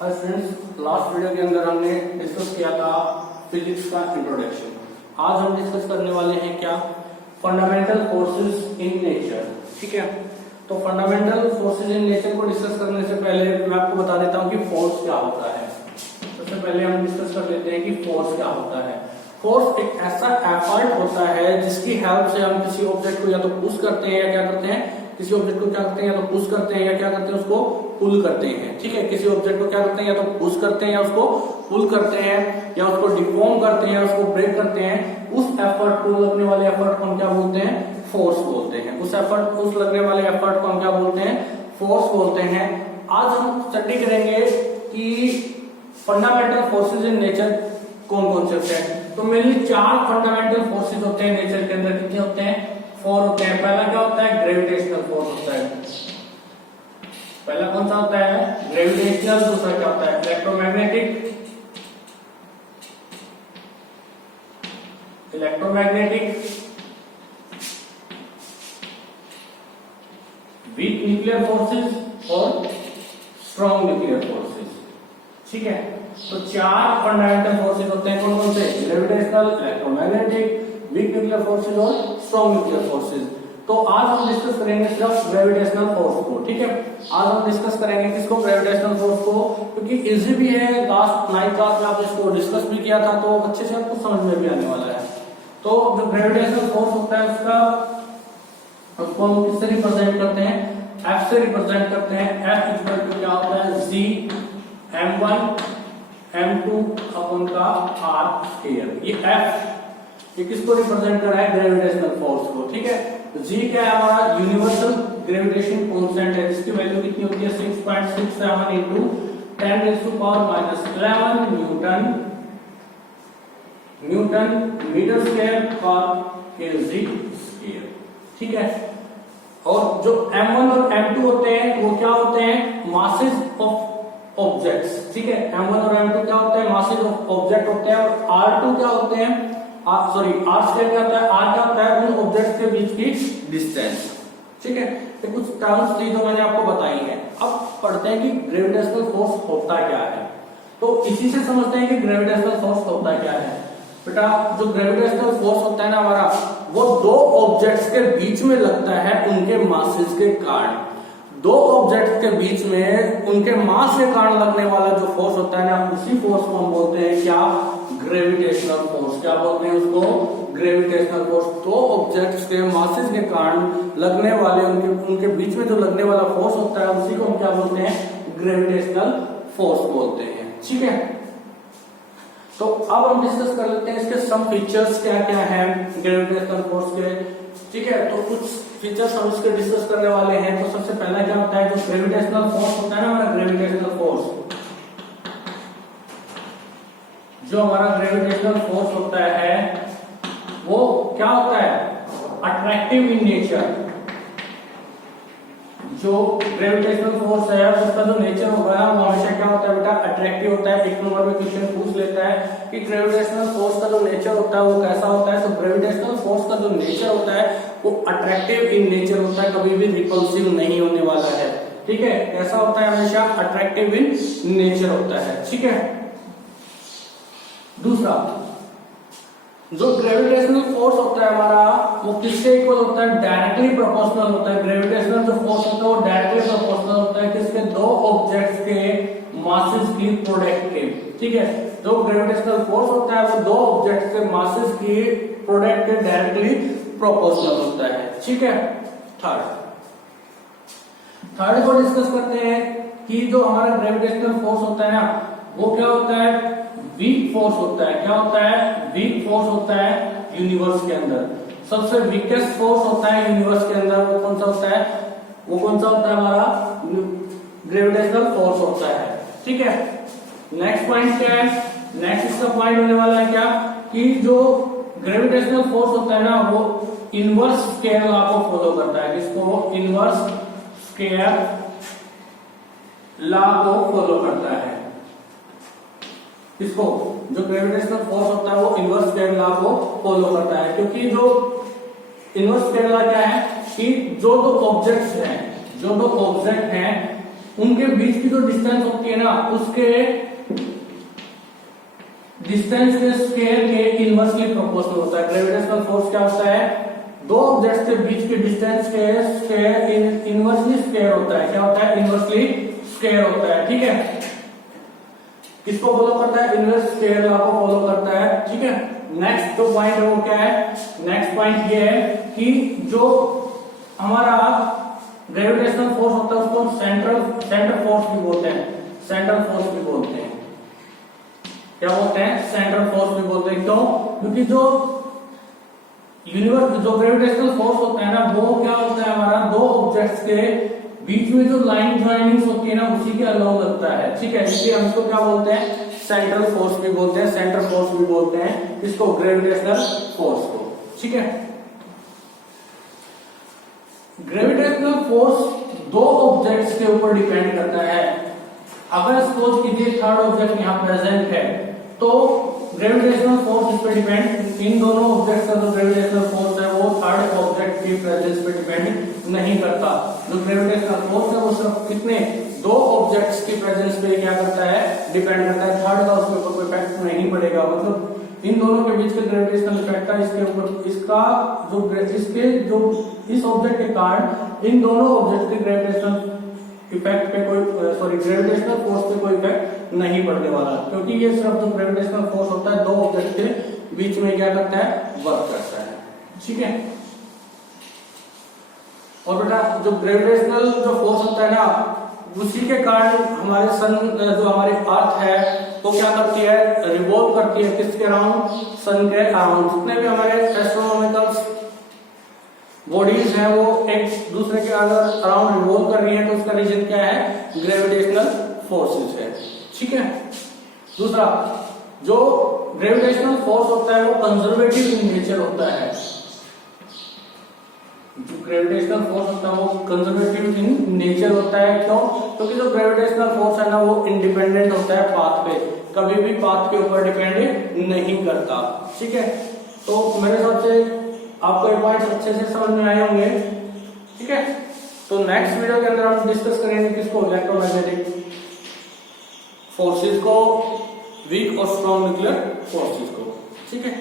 Hi friends, last video के अंदर हमने डिस्कस किया था फिजिक्स का इंट्रोडक्शन। आज हम डिस्कस करने वाले हैं क्या, फंडामेंटल फोर्सेस इन नेचर। ठीक है, तो फंडामेंटल फोर्सेस इन नेचर को डिस्कस करने से पहले मैं आपको बता देता हूं कि फोर्स क्या होता है। सबसे पहले हम डिस्कस कर लेते हैं कि फोर्स क्या होता है। फोर्स एक ऐसा एफर्ट होता है जिसकी हेल्प से हम किसी ऑब्जेक्ट को या तो पुश करते हैं या क्या करते हैं, किसी ऑब्जेक्ट को क्या करते हैं या तो पुश करते हैं या क्या करते हैं, उसको पुल करते हैं। ठीक है, किसी ऑब्जेक्ट को क्या करते हैं या तो पुश करते हैं या उसको पुल करते हैं या उसको डिफॉर्म करते हैं या उसको ब्रेक करते हैं। उस एफर्ट को, लगने वाले एफर्ट को हम क्या बोलते हैं, फोर्स बोलते हैं। उस लगने वाले एफर्ट को हम क्या बोलते हैं, फोर्स बोलते हैं। आज हम स्टडी करेंगे कि फंडामेंटल फोर्सेज इन नेचर कौन कौन से होते हैं। तो मेनली 4 फंडामेंटल फोर्सेज होते हैं नेचर के अंदर। कितने होते हैं? 4 होते हैं। पहला क्या होता है? ग्रेविटेशनल फोर्स होता है। पहला कौन सा होता है? ग्रेविटेशनल। दूसरा क्या होता है? इलेक्ट्रोमैग्नेटिक। वीक न्यूक्लियर फोर्सेस और स्ट्रॉन्ग न्यूक्लियर फोर्सेस। ठीक है, तो 4 फंडामेंटल फोर्सेस होते हैं। कौन कौन से? Gravitational, electromagnetic, weak nuclear forces और स्ट्रॉन्ग न्यूक्लियर फोर्सेस। तो आज हम डिस्कस करेंगे सिर्फ ग्रेविटेशनल फोर्स को। ठीक है, आज हम डिस्कस करेंगे किसको? ग्रेविटेशनल फोर्स को, क्योंकि इजी भी है। लास्ट 9th क्लास में आपने इसको डिस्कस भी किया था, तो अच्छे से आपको समझ में भी आने वाला है। तो जो ग्रेविटेशनल फोर्स होता है उसको हम किससे रिप्रेजेंट करते हैं? F से रिप्रेजेंट करते हैं। F इक्वल टू क्या होता है? G m1 m2 अपॉन का r स्क्वायर। ये F, ये किसको रिप्रेजेंट कर रहा है? ग्रेविटेशनल फोर्स को। ठीक है, तो G क्या है? हमारा यूनिवर्सल ग्रेविटेशन कांस्टेंट है, जिसकी वैल्यू कितनी होती है? 6.67 इंटू 10⁻⁻11 न्यूटन मीटर स्क्वायर पर केजी स्क्वायर। ठीक है, और जो m1 और m2 होते हैं वो क्या होते हैं? Masses of objects. ठीक है, m1 और m2 क्या होते हैं? मासेस ऑफ ऑब्जेक्ट होते हैं। और r2 क्या होते हैं? सॉरी, r स्क्वायर क्या होता है? r क्या होता है? उन ऑब्जेक्ट्स के बीच की डिस्टेंस। ठीक है, तो कुछ टर्म्स थी जो मैंने आपको बताई है। अब पढ़ते हैं कि ग्रेविटेशनल फोर्स होता क्या है। तो इसी से समझते हैं कि ग्रेविटेशनल फोर्स होता क्या है। बेटा, जो ग्रेविटेशनल फोर्स होता है ना हमारा, वो 2 ऑब्जेक्ट्स के बीच में लगता है उनके मासेस के कारण। 2 ऑब्जेक्ट्स के बीच में उनके मास के कारण लगने वाला जो फोर्स होता है ना, उसी फोर्स को हम बोलते हैं क्या? Gravitational force. क्या बोलते हैं उसको? Gravitational force. 2 ऑब्जेक्ट्स के मासेस के कारण लगने वाले उनके बीच में जो लगने वाला फोर्स होता है, उसी को हम क्या बोलते हैं? ग्रेविटेशनल फोर्स बोलते हैं। ठीक है, तो अब हम डिस्कस कर लेते हैं इसके सम फीचर्स क्या क्या हैं ग्रेविटेशनल फोर्स के। ठीक है, तो कुछ फीचर्स हम इसके डिस्कस करने वाले हैं। तो सबसे पहला क्या होता है? जो ग्रेविटेशनल फोर्स होता है ना हमारा, ग्रेविटेशनल फोर्स, जो हमारा ग्रेविटेशनल फोर्स होता है वो क्या होता है? Attractive in nature. जो ग्रेविटेशनल फोर्स है उसका जो नेचर होगा वो हमेशा क्या होता है बेटा? अट्रैक्टिव होता है। एक नंबर में क्वेश्चन पूछ लेता है कि ग्रेविटेशनल फोर्स का जो नेचर होता है वो कैसा होता है। तो ग्रेविटेशनल फोर्स का जो नेचर होता है वो अट्रैक्टिव इन नेचर होता है, कभी भी रिपल्सिव नहीं होने वाला है। ठीक है, कैसा होता है? हमेशा अट्रैक्टिव इन नेचर होता है। ठीक है, दूसरा, जो ग्रेविटेशनल फोर्स होता है हमारा वो किसके इक्वल होता है? डायरेक्टली प्रोपोर्शनल होता है। ग्रेविटेशनल जो फोर्स होता है वो डायरेक्टली प्रोपोर्शनल होता है किसके? 2 ऑब्जेक्ट्स के मासेस की प्रोडक्ट के। ठीक है, जो ग्रेविटेशनल फोर्स होता है वो 2 ऑब्जेक्ट्स के मासेस की प्रोडक्ट के डायरेक्टली प्रोपोर्शनल होता है। ठीक है, थर्ड को डिस्कस करते हैं कि जो हमारा ग्रेविटेशनल फोर्स होता है ना वो क्या होता है? वीक फोर्स होता है। क्या होता है? वीक फोर्स होता है यूनिवर्स के अंदर। सबसे वीकेस्ट फोर्स होता है यूनिवर्स के अंदर, वो कौन सा होता है? वो कौन सा होता है? हमारा ग्रेविटेशनल फोर्स होता है। ठीक है, नेक्स्ट पॉइंट क्या है? नेक्स्ट इसका पॉइंट होने वाला है क्या, कि जो ग्रेविटेशनल फोर्स होता है ना वो इनवर्स स्क्वायर लॉ को फॉलो करता है। किसको? इनवर्स स्क्वायर लॉ को फॉलो करता है। इसको, जो ग्रेविटेशनल फोर्स होता है वो इनवर्स स्क्वायर लॉ को फॉलो करता है, क्योंकि जो इनवर्स स्क्वायर लॉ क्या है कि जो 2 ऑब्जेक्ट्स हैं उनके बीच की जो डिस्टेंस होती है ना, उसके डिस्टेंस के स्क्वायर के इनवर्सली प्रोपोर्शनल होता है। ग्रेविटेशनल फोर्स क्या होता है, दो ऑब्जेक्ट्स के बीच के डिस्टेंस के स्क्वायर इनवर्सली स्क्वायर होता है। क्या होता है, इनवर्सली स्क्वायर होता है। ठीक है, किसको फॉलो करता है, इनवर्स स्क्वायर लॉ को फॉलो करता है। ठीक है, नेक्स्ट जो पॉइंट है वो क्या है, नेक्स्ट पॉइंट ये है कि जो हमारा ग्रेविटेशनल फोर्स होता है उसको सेंट्रल फोर्स भी बोलते हैं, सेंट्रल फोर्स भी बोलते हैं। क्या बोलते हैं, सेंट्रल फोर्स भी बोलते हैं। क्यों, क्योंकि जो यूनिवर्स जो ग्रेविटेशनल फोर्स होता है ना, वो क्या होता है, हमारा दो ऑब्जेक्ट्स के बीच में जो लाइन ज्वाइनिंग होती है ना, उसी के अलाउ लगता है। ठीक है, इसलिए हम इसको क्या बोलते हैं, सेंट्रल फोर्स भी बोलते हैं, सेंट्रल फोर्स भी बोलते हैं इसको, ग्रेविटेशनल फोर्स को। ठीक है, ग्रेविटेशनल फोर्स दो ऑब्जेक्ट्स के ऊपर डिपेंड करता है। अगर सपोज कीजिए थर्ड ऑब्जेक्ट यहाँ प्रेजेंट है, तो ग्रेविटेशनल फोर्स इस पे डिपेंड, इन दोनों ऑब्जेक्ट्स का जो ग्रेविटेशनल फोर्स है वो थर्ड ऑब्जेक्ट की प्रेजेंस पे डिपेंड नहीं करता। जो ग्रेविटेशनल फोर्स है वो सिर्फ कितने, दो ऑब्जेक्ट्स की प्रेजेंस पे क्या करता है, डिपेंड करता है। थर्ड का उसके ऊपर कोई इफेक्ट नहीं पड़ेगा। मतलब इन दोनों के बीच का ग्रेविटेशनल इफेक्ट है इसके ऊपर, इसका जो इस ऑब्जेक्ट के कारण इन दोनों ऑब्जेक्ट के ग्रेविटेशनल इफेक्ट पे कोई ग्रेविटेशनल फोर्स पे कोई इफेक्ट नहीं पड़ने वाला, क्योंकि ये सिर्फ जो ग्रेविटेशनल फोर्स होता है दो ऑब्जेक्ट के बीच में क्या करता है, वर्क करता है। ठीक है, और बेटा जो ग्रेविटेशनल जो फोर्स होता है ना, उसी के कारण हमारे सन जो हमारी अर्थ है तो क्या करती है, रिवॉल्व करती है किसके अराउंड, सन के अराउंड। जितने भी हमारे एस्ट्रोनॉमिकल बॉडीज हैं वो एक दूसरे के अंदर अराउंड रिवॉल्व कर रही है, तो उसका रीजन क्या है, ग्रेविटेशनल फोर्सेस है। ठीक है, दूसरा जो ग्रेविटेशनल फोर्स होता है वो कंजर्वेटिव इन नेचर होता है। जो ग्रेविटेशनल फोर्स होता है वो कंजर्वेटिव इन नेचर होता है। क्यों, क्योंकि जो ग्रेविटेशनल फोर्स है ना वो इंडिपेंडेंट होता है पाथ पे, कभी भी पाथ के ऊपर डिपेंड नहीं करता। ठीक है, तो मेरे हिसाब से आपको ये पॉइंट्स अच्छे से समझ में आए होंगे। ठीक है, तो नेक्स्ट वीडियो के अंदर हम डिस्कस करेंगे किसको, इलेक्ट्रोमैग्नेटिक फोर्सेस को, वीक और स्ट्रॉन्ग न्यूक्लियर फोर्सेस को। ठीक है।